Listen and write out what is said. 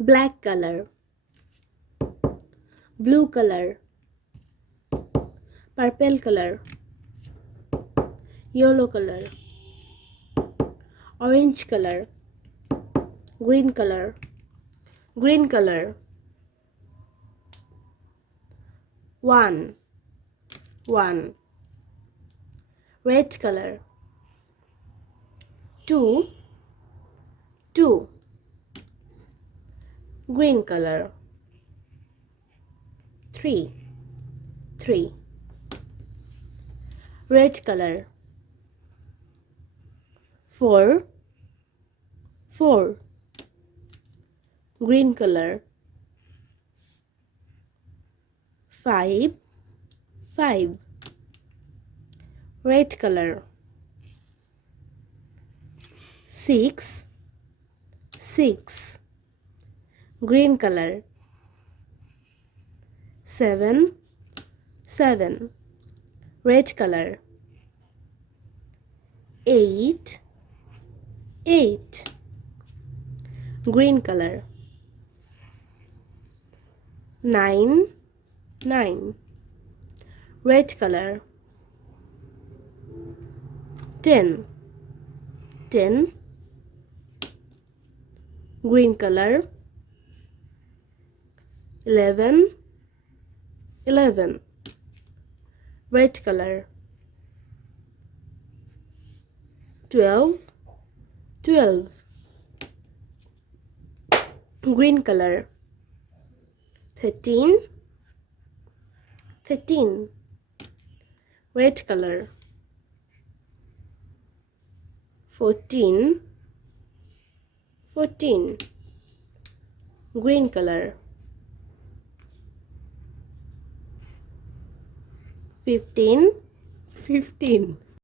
black color, blue color, purple color, yellow color, orange color, green color, green color. 1 1 red color, 2 2 green color, 3 3 red color, 4 4 green color, 5 5 red color, 6 6 green color, 7 7 red color, 8 8 green color, 9 9 red color, 10 10 green color, 11 11 red color, 12 12 green color, 13 13 red color, 14 14 green color, 15 15